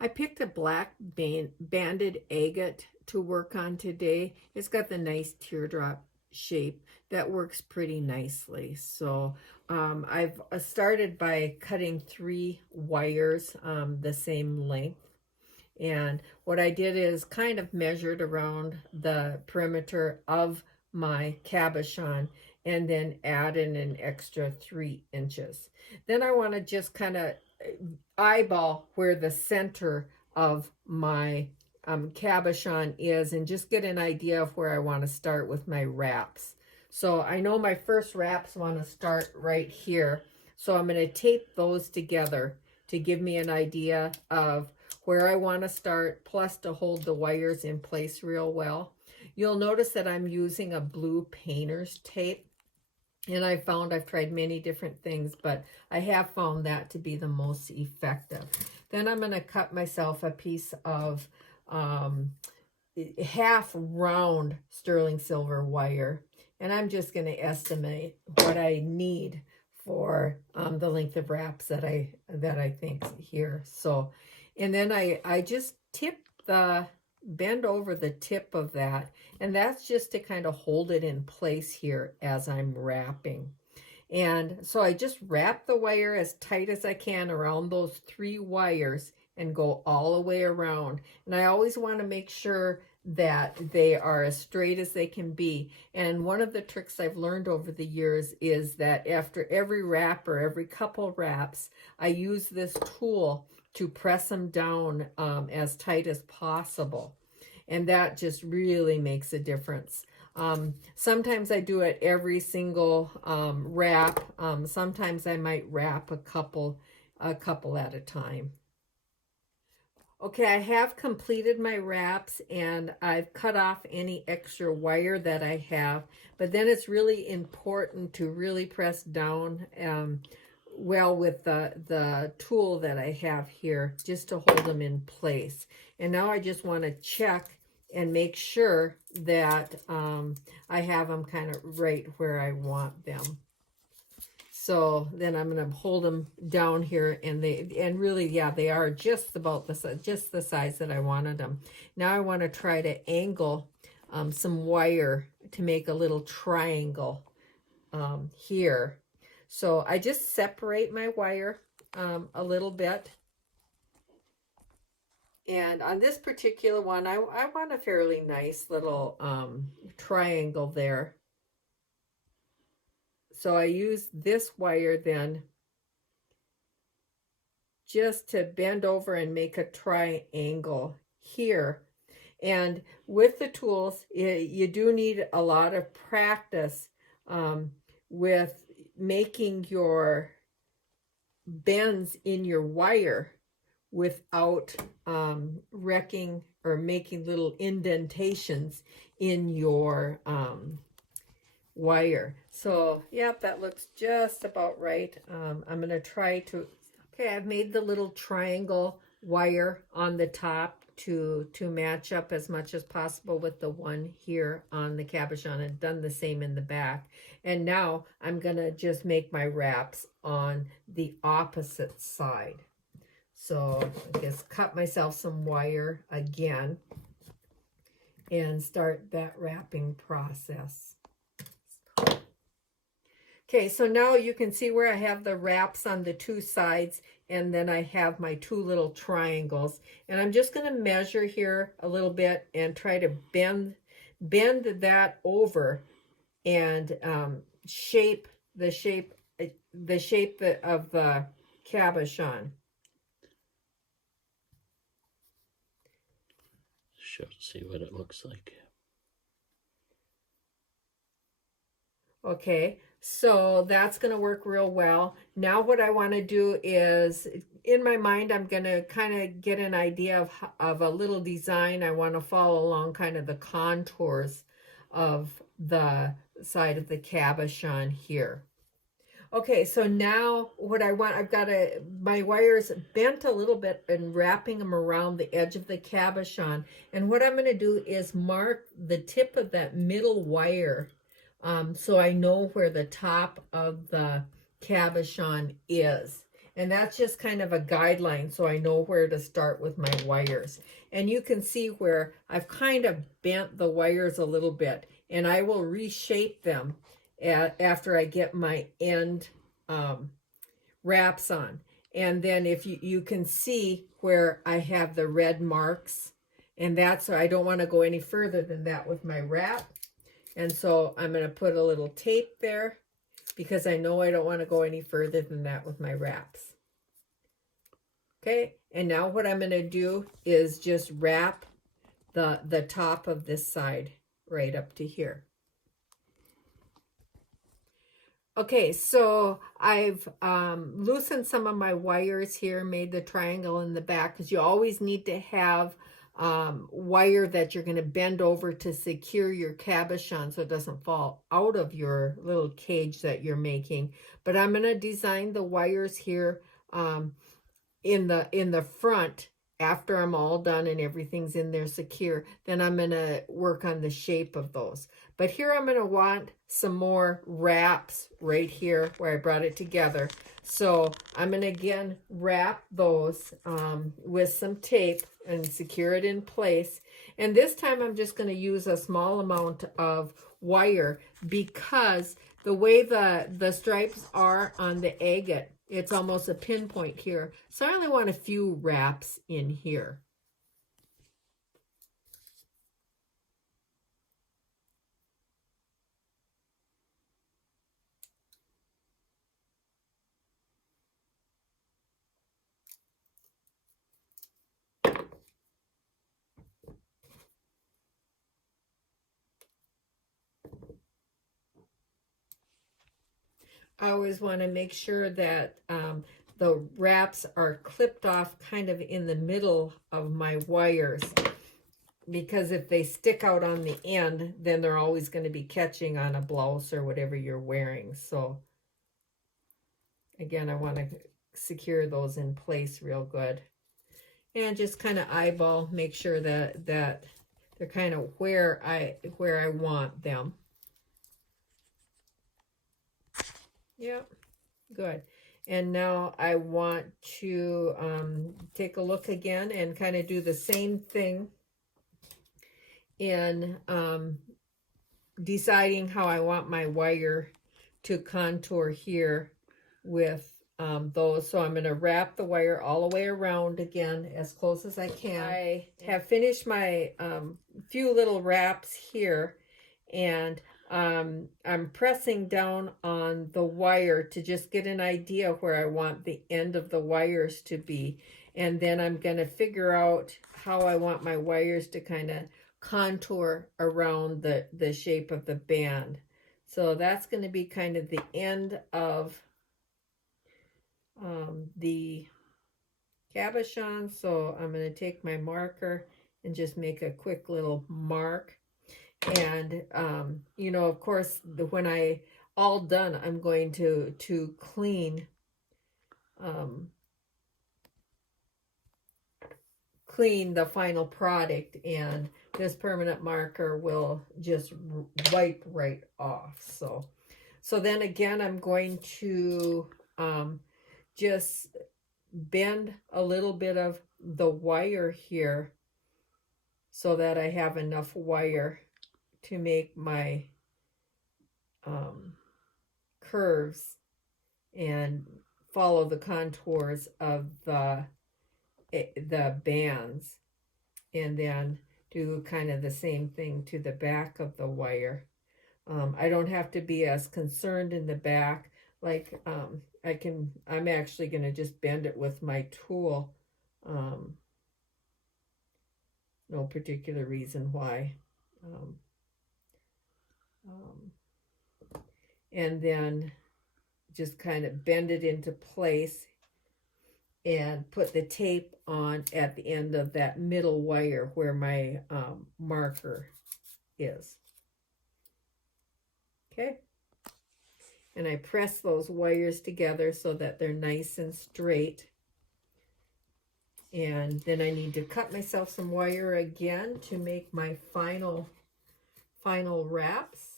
I picked a black banded agate to work on today. It's got the nice teardrop shape that works pretty nicely. So I've started by cutting 3 wires the same length. And what I did is kind of measured around the perimeter of my cabochon and then added an extra 3 inches. Then I want to just kind of eyeball where the center of my cabochon is and just get an idea of where I want to start with my wraps. So I know my first wraps want to start right here. So I'm going to tape those together to give me an idea of where I want to start, plus to hold the wires in place real well. You'll notice that I'm using a blue painter's tape. And I've tried many different things, but I have found that to be the most effective. Then I'm going to cut myself a piece of half round sterling silver wire. And I'm just going to estimate what I need for the length of wraps that I think here. So, and then I just bend over the tip of that, and that's just to kind of hold it in place here as I'm wrapping. And so I just wrap the wire as tight as I can around those 3 wires and go all the way around. And I always want to make sure that they are as straight as they can be. And one of the tricks I've learned over the years is that after every wrap or every couple wraps, I use this tool to press them down as tight as possible. And that just really makes a difference. Sometimes I do it every single wrap. Sometimes I might wrap a couple at a time. Okay, I have completed my wraps and I've cut off any extra wire that I have. But then it's really important to really press down well with the tool that I have here, just to hold them in place. And now I just want to check and make sure that I have them kind of right where I want them. So then I'm going to hold them down here, and really, yeah, they are just about the size that I wanted them. Now I want to try to angle some wire to make a little triangle here. So I just separate my wire a little bit. And on this particular one, I want a fairly nice little triangle there. So I use this wire then just to bend over and make a triangle here. And with the tools, you do need a lot of practice with making your bends in your wire without wrecking or making little indentations in your wire. So, yep, that looks just about right. I'm going to try to, okay, I've made the little triangle wire on the top to match up as much as possible with the one here on the cabochon, and done the same in the back. And now I'm going to just make my wraps on the opposite side. So I just cut myself some wire again and start that wrapping process. Okay, so now you can see where I have the wraps on the 2 sides, and then I have my 2 little triangles. And I'm just going to measure here a little bit and try to bend that over and shape the shape of the cabochon. See what it looks like. Okay, so that's going to work real well. Now what I want to do is, in my mind, I'm going to kind of get an idea of a little design. I want to follow along kind of the contours of the side of the cabochon here. Okay, so now what I want, I've got my wires bent a little bit and wrapping them around the edge of the cabochon. And what I'm going to do is mark the tip of that middle wire so I know where the top of the cabochon is. And that's just kind of a guideline so I know where to start with my wires. And you can see where I've kind of bent the wires a little bit, and I will reshape them after I get my end wraps on. And then if you can see where I have the red marks, and that's, I don't want to go any further than that with my wrap. And so I'm going to put a little tape there because I know I don't want to go any further than that with my wraps. Okay, and now what I'm going to do is just wrap the top of this side right up to here. Okay, so I've loosened some of my wires here, made the triangle in the back, because you always need to have wire that you're going to bend over to secure your cabochon so it doesn't fall out of your little cage that you're making. But I'm going to design the wires here in the front. After I'm all done and everything's in there secure, then I'm going to work on the shape of those. But here I'm going to want some more wraps right here where I brought it together. So I'm going to again wrap those with some tape and secure it in place. And this time I'm just going to use a small amount of wire because the way the stripes are on the agate, it's almost a pinpoint here. So I only want a few wraps in here. I always want to make sure that the wraps are clipped off kind of in the middle of my wires, because if they stick out on the end, then they're always going to be catching on a blouse or whatever you're wearing. So again, I want to secure those in place real good. And just kind of eyeball, make sure that they're kind of where I want them. Yep, good. And now I want to take a look again and kind of do the same thing in deciding how I want my wire to contour here with those. So I'm going to wrap the wire all the way around again as close as I can. I have finished my few little wraps here, and I'm pressing down on the wire to just get an idea where I want the end of the wires to be. And then I'm going to figure out how I want my wires to kind of contour around the shape of the band. So that's going to be kind of the end of the cabochon. So I'm going to take my marker and just make a quick little mark. And you know, of course, when I all done, I'm going to clean the final product, and this permanent marker will just wipe right off. So then again, I'm going to just bend a little bit of the wire here so that I have enough wire to make my curves and follow the contours of the bands, and then do kind of the same thing to the back of the wire. I don't have to be as concerned in the back. Like I'm actually going to just bend it with my tool. No particular reason why. And then just kind of bend it into place and put the tape on at the end of that middle wire where my marker is. Okay. And I press those wires together so that they're nice and straight. And then I need to cut myself some wire again to make my final wraps.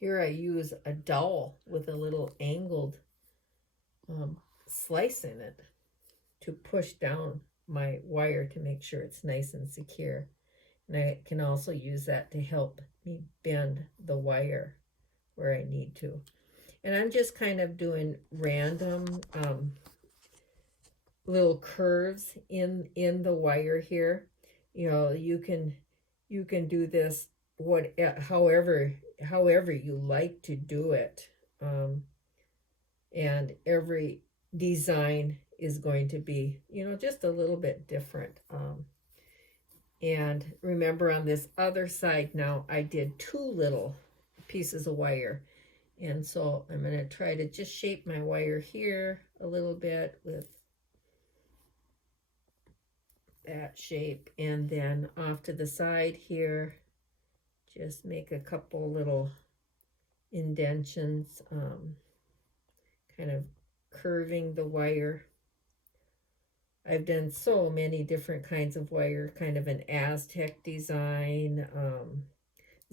Here I use a dowel with a little angled slice in it to push down my wire to make sure it's nice and secure. And I can also use that to help me bend the wire where I need to. And I'm just kind of doing random little curves in the wire here. You know, you can do this however you like to do it. And every design is going to be, you know, just a little bit different. And remember, on this other side now, I did 2 little pieces of wire. And so I'm going to try to just shape my wire here a little bit with that shape. And then off to the side here, just make a couple little indentions, kind of curving the wire. I've done so many different kinds of wire, kind of an Aztec design,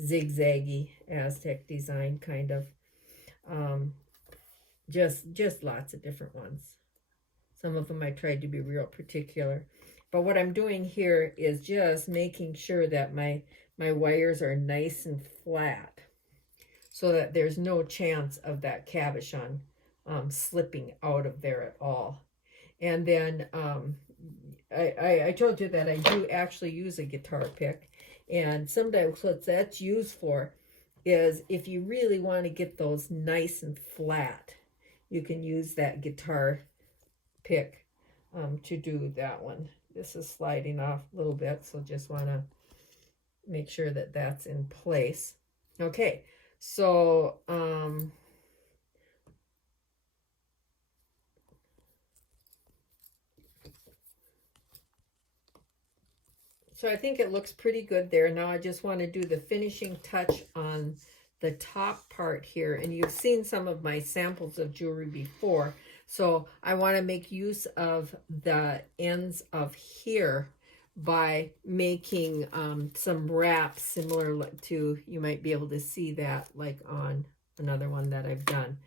zigzaggy Aztec design, kind of. Just lots of different ones. Some of them I tried to be real particular. But what I'm doing here is just making sure that my wires are nice and flat so that there's no chance of that cabochon slipping out of there at all. And then I told you that I do actually use a guitar pick. And sometimes what that's used for is if you really want to get those nice and flat, you can use that guitar pick to do that one. This is sliding off a little bit, so just want to make sure that that's in place. Okay, so so I think it looks pretty good there. Now I just want to do the finishing touch on the top part here. And you've seen some of my samples of jewelry before. So I want to make use of the ends of here by making some wraps similar to, you might be able to see that like on another one that I've done.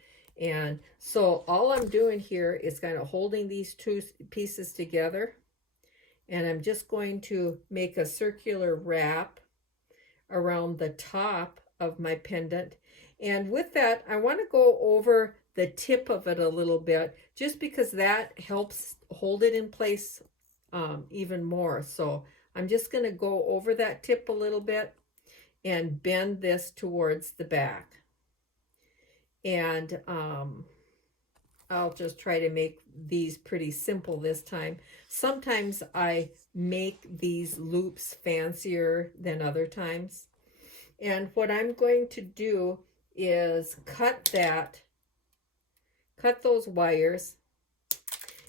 And so all I'm doing here is kind of holding these 2 pieces together. And I'm just going to make a circular wrap around the top of my pendant. And with that, I want to go over the tip of it a little bit, just because that helps hold it in place even more. So I'm just going to go over that tip a little bit and bend this towards the back. And I'll just try to make these pretty simple this time. Sometimes I make these loops fancier than other times. And what I'm going to do is cut those wires.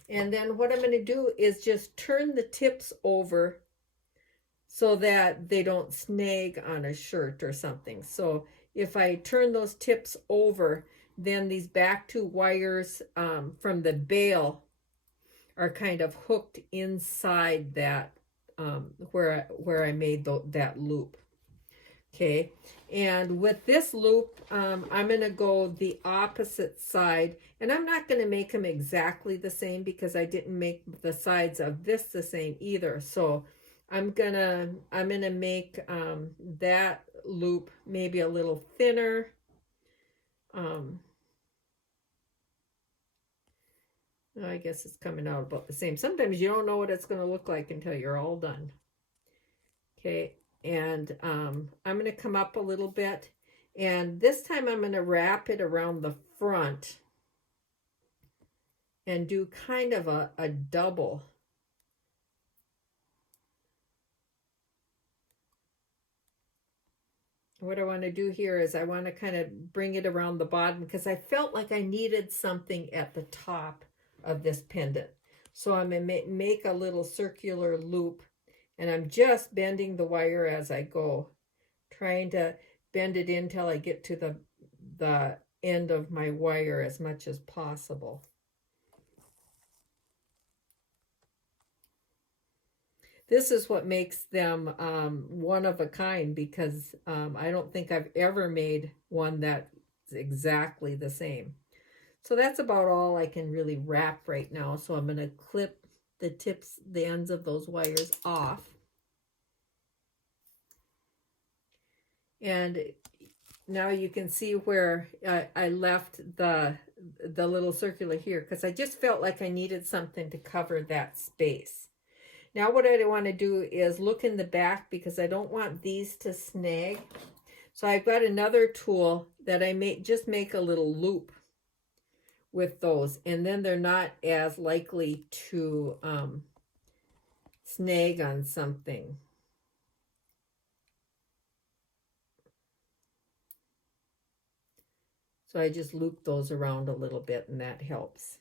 And then what I'm going to do is just turn the tips over so that they don't snag on a shirt or something. So if I turn those tips over, then these back 2 wires from the bail are kind of hooked inside that where I made that loop. Okay, and with this loop, I'm going to go the opposite side, and I'm not going to make them exactly the same because I didn't make the sides of this the same either. So I'm gonna make that loop maybe a little thinner. I guess it's coming out about the same. Sometimes you don't know what it's going to look like until you're all done. Okay, and I'm going to come up a little bit, and this time I'm going to wrap it around the front and do kind of a double. What I want to do here is I want to kind of bring it around the bottom because I felt like I needed something at the top of this pendant. So I'm going to make a little circular loop, and I'm just bending the wire as I go, trying to bend it in till I get to the end of my wire as much as possible. This is what makes them one of a kind, because I don't think I've ever made one that's exactly the same. So that's about all I can really wrap right now. So I'm going to clip the ends of those wires off. And now you can see where I left the little circular here, because I just felt like I needed something to cover that space. Now what I want to do is look in the back, because I don't want these to snag. So I've got another tool that I just make a little loop with those, and then they're not as likely to snag on something. So I just loop those around a little bit, and that helps.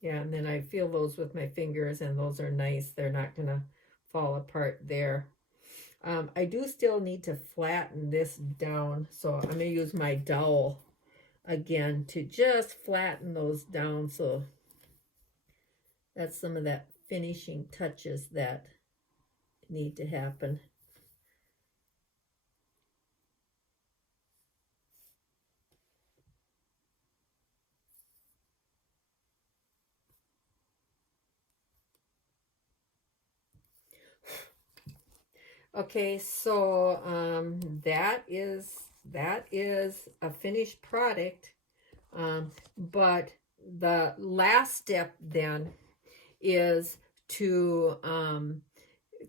Yeah, and then I feel those with my fingers, and those are nice. They're not going to fall apart there. I do still need to flatten this down, so I'm going to use my dowel again to just flatten those down. So that's some of that finishing touches that need to happen. Okay, so that is a finished product, but the last step then is to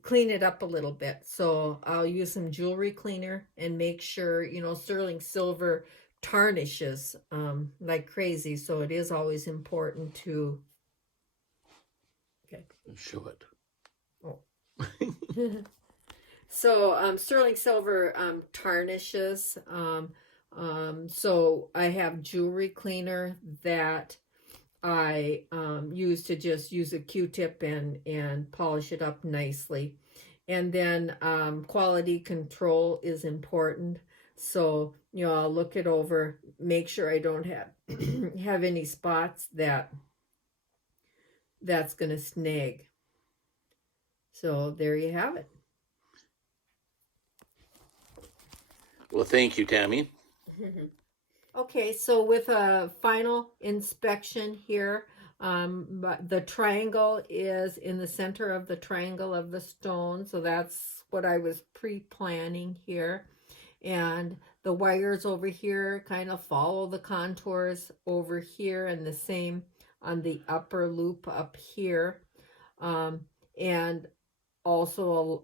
clean it up a little bit. So I'll use some jewelry cleaner and make sure, sterling silver tarnishes like crazy. So it is always important to, okay. Show it. Oh. So sterling silver tarnishes. So I have jewelry cleaner that I use to just use a Q-tip and polish it up nicely. And then quality control is important. So, I'll look it over, make sure I don't have have any spots that's going to snag. So there you have it. Well, thank you, Tami. Okay, so with a final inspection here, the triangle is in the center of the triangle of the stone, so that's what I was pre-planning here. And the wires over here kind of follow the contours over here, and the same on the upper loop up here. And also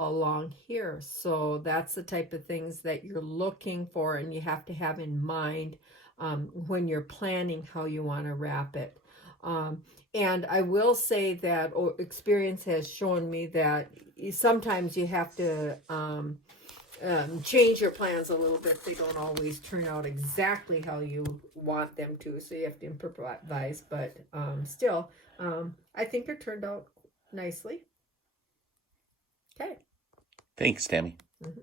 along here. So that's the type of things that you're looking for, and you have to have in mind when you're planning how you want to wrap it. And I will say that experience has shown me that sometimes you have to change your plans a little bit. They don't always turn out exactly how you want them to, so you have to improvise. But still, I think it turned out nicely. Okay. Thanks, Tami. Mm-hmm.